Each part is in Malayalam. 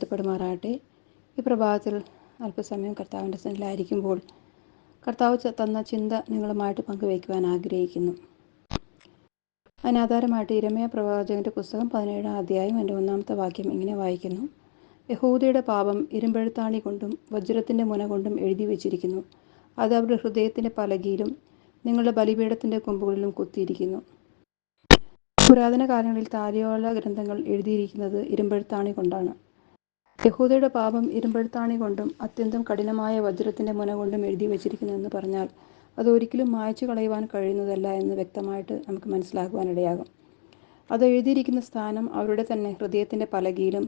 മഹത്വപ്പെടുമാറാകട്ടെ. ഈ പ്രഭാതത്തിൽ അല്പസമയം കർത്താവിൻ്റെ സന്നിധിയിലായിരിക്കുമ്പോൾ കർത്താവ് തന്ന ചിന്ത നിങ്ങളുമായിട്ട് പങ്കുവയ്ക്കുവാൻ ആഗ്രഹിക്കുന്നു. അതിനാധാരമായിട്ട് യിരെമ്യാ പ്രവാചകൻ്റെ പുസ്തകം 17-ാം അധ്യായം അതിൻ്റെ 1-ാമത്തെ വാക്യം ഇങ്ങനെ വായിക്കുന്നു: യഹൂദയുടെ പാപം ഇരുമ്പെഴുത്താണി കൊണ്ടും വജ്രത്തിൻ്റെ മുന കൊണ്ടും എഴുതി വച്ചിരിക്കുന്നു. അത് അവരുടെ ഹൃദയത്തിൻ്റെ പലകയിലും നിങ്ങളുടെ ബലിപീഠത്തിൻ്റെ കൊമ്പുകളിലും കുത്തിയിരിക്കുന്നു. പുരാതന കാലങ്ങളിൽ താലയോല ഗ്രന്ഥങ്ങൾ എഴുതിയിരിക്കുന്നത് ഇരുമ്പെഴുത്താണി കൊണ്ടാണ്. യഹൂദയുടെ പാപം ഇരുമ്പെഴുത്താണി കൊണ്ടും അത്യന്തം കഠിനമായ വജ്രത്തിൻ്റെ മുന കൊണ്ടും എഴുതി വച്ചിരിക്കുന്നു എന്ന് പറഞ്ഞാൽ അതൊരിക്കലും മായ്ച്ചു കളയുവാൻ കഴിയുന്നതല്ല എന്ന് വ്യക്തമായിട്ട് നമുക്ക് മനസ്സിലാക്കുവാനിടയാകും. അത് എഴുതിയിരിക്കുന്ന സ്ഥാനം അവരുടെ തന്നെ ഹൃദയത്തിൻ്റെ പലകയിലും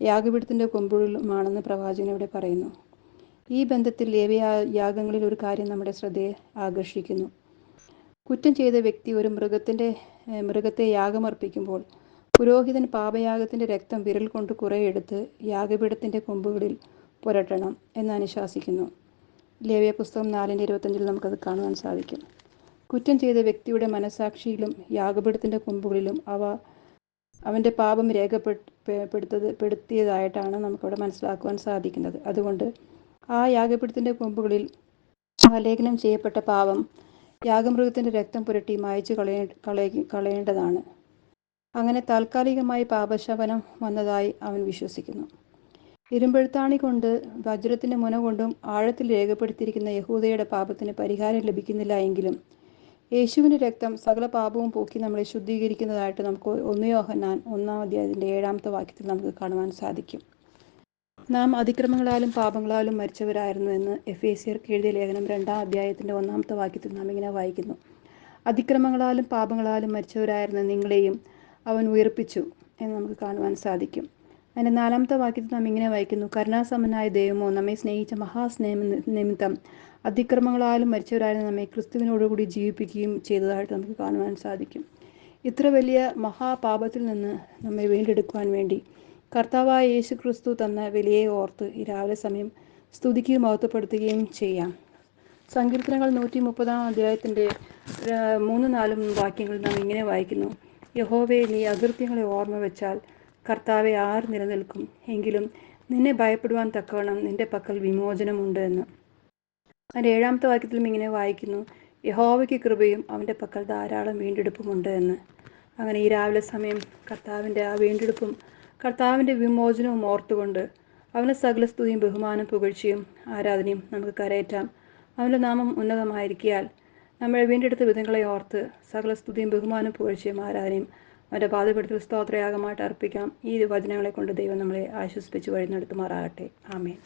യാഗപീഠത്തിൻ്റെ കൊമ്പുകളിലുമാണെന്ന് പ്രവാചകൻ ഇവിടെ പറയുന്നു. ഈ ബന്ധത്തിൽ ലേവ്യയാഗങ്ങളിൽ ഒരു കാര്യം നമ്മുടെ ശ്രദ്ധയെ ആകർഷിക്കുന്നു. കുറ്റം ചെയ്ത വ്യക്തി ഒരു മൃഗത്തെ യാഗമർപ്പിക്കുമ്പോൾ പുരോഹിതൻ പാപയാഗത്തിൻ്റെ രക്തം വിരൽ കൊണ്ട് കുറെ എടുത്ത് യാഗപീഠത്തിൻ്റെ കൊമ്പുകളിൽ പുരട്ടണം എന്ന് അനുശാസിക്കുന്നു. ലേവ്യ പുസ്തകം 4:25 നമുക്കത് കാണുവാൻ സാധിക്കും. കുറ്റം ചെയ്ത വ്യക്തിയുടെ മനസാക്ഷിയിലും യാഗപീഠത്തിൻ്റെ കൊമ്പുകളിലും അവൻ്റെ പാപം രേഖപ്പെടുത്തിയതായിട്ടാണ് നമുക്കവിടെ മനസ്സിലാക്കുവാൻ സാധിക്കുന്നത്. അതുകൊണ്ട് ആ യാഗപീഠത്തിൻ്റെ കൊമ്പുകളിൽ ആലേഖനം ചെയ്യപ്പെട്ട പാപം യാഗമൃഗത്തിൻ്റെ രക്തം പുരട്ടി മായ്ച്ചു കളയേണ്ടതാണ്. അങ്ങനെ താൽക്കാലികമായി പാപശമനം വന്നതായി അവൻ വിശ്വസിക്കുന്നു. ഇരുമ്പെഴുത്താണി കൊണ്ട് വജ്രത്തിൻ്റെ മുന കൊണ്ടും ആഴത്തിൽ രേഖപ്പെടുത്തിയിരിക്കുന്ന യഹൂദയുടെ പാപത്തിന് പരിഹാരം ലഭിക്കുന്നില്ല എങ്കിലും യേശുവിൻ്റെ രക്തം സകല പാപവും പോക്കി നമ്മളെ ശുദ്ധീകരിക്കുന്നതായിട്ട് നമുക്ക് 1 യോഹന്നാൻ 1-ാം അധ്യായത്തിൻ്റെ 7-ാമത്തെ വാക്യത്തിൽ നമുക്ക് കാണുവാൻ സാധിക്കും. നാം അതിക്രമങ്ങളാലും പാപങ്ങളാലും മരിച്ചവരായിരുന്നു എന്ന് എഫേസ്യർക്ക് എഴുതിയ ലേഖനം 2-ാം അധ്യായത്തിൻ്റെ 1-ാമത്തെ വാക്യത്തിൽ നാം ഇങ്ങനെ വായിക്കുന്നു: അതിക്രമങ്ങളാലും പാപങ്ങളാലും മരിച്ചവരായിരുന്ന നിങ്ങളെയും അവൻ ഉയർപ്പിച്ചു എന്ന് നമുക്ക് കാണുവാൻ സാധിക്കും. അതിൻ്റെ 4-ാമത്തെ വാക്യത്തിൽ നാം ഇങ്ങനെ വായിക്കുന്നു: കരുണാസമ്പന്നനായ ദൈവമോ നമ്മെ സ്നേഹിച്ച മഹാസ്നേഹ നിമിത്തം അതിക്രമങ്ങളാലും മരിച്ചവരായിരുന്ന നമ്മെ ക്രിസ്തുവിനോടുകൂടി ജീവിപ്പിക്കുകയും ചെയ്തതായിട്ട് നമുക്ക് കാണുവാൻ സാധിക്കും. ഇത്ര വലിയ മഹാപാപത്തിൽ നിന്ന് നമ്മെ വീണ്ടെടുക്കുവാൻ വേണ്ടി കർത്താവായ യേശു ക്രിസ്തു തന്ന വിലയെ ഓർത്ത് ഈ രാവിലെ സമയം സ്തുതിക്കുകയും മഹത്വപ്പെടുത്തുകയും ചെയ്യാം. സങ്കീർത്തനങ്ങൾ 130-ാം അധ്യായത്തിൻ്റെ 3-4 വാക്യങ്ങൾ നാം ഇങ്ങനെ വായിക്കുന്നു: യഹോവേ, നീ അകൃത്യങ്ങളെ ഓർമ്മ വെച്ചാൽ കർത്താവെ ആർ നിലനിൽക്കും? എങ്കിലും നിന്നെ ഭയപ്പെടുവാൻ തക്കവണ്ണം നിന്റെ പക്കൽ വിമോചനമുണ്ട് എന്ന്. അതിൻ്റെ 7-ാമത്തെ വാക്യത്തിലും ഇങ്ങനെ വായിക്കുന്നു: യഹോവയ്ക്ക് കൃപയും അവൻ്റെ പക്കൽ ധാരാളം വീണ്ടെടുപ്പുമുണ്ട് എന്ന്. അങ്ങനെ ഈ രാവിലെ സമയം കർത്താവിൻ്റെ ആ വീണ്ടെടുപ്പും കർത്താവിൻ്റെ വിമോചനവും ഓർത്തുകൊണ്ട് അവന് സകല സ്തുതിയും ബഹുമാനം പുകഴ്ചയും ആരാധനയും നമുക്ക് കരയേറ്റാം. അവൻ്റെ നാമം ഉന്നതമായിരിക്കയാൽ നമ്മളെ വീണ്ടെടുത്ത വിധങ്ങളെ ഓർത്ത് സകല സ്തുതിയും ബഹുമാനം പുകഴ്ചയും ആരാധനയും അവൻ്റെ പാദപീഠത്തിൽ സ്തോത്രയാഗമായിട്ട് അർപ്പിക്കാം. ഈ വചനങ്ങളെ കൊണ്ട് ദൈവം നമ്മളെ ആശ്വസിപ്പിച്ച് വഴി നടത്തുമാറാകട്ടെ. ആമേൻ.